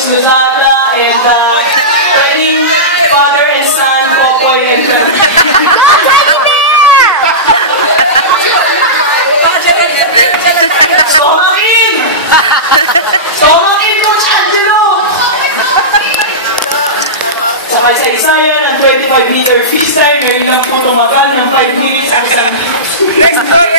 Brothers Luzada and wedding father and son, Popoy and Go, Teddy Bear! Somakin! Somakin, Coach Angelo! Sakay sa isa yan ang 25-meter freestyle. Ngayon lang po tumagal ng 5 minutes ang isang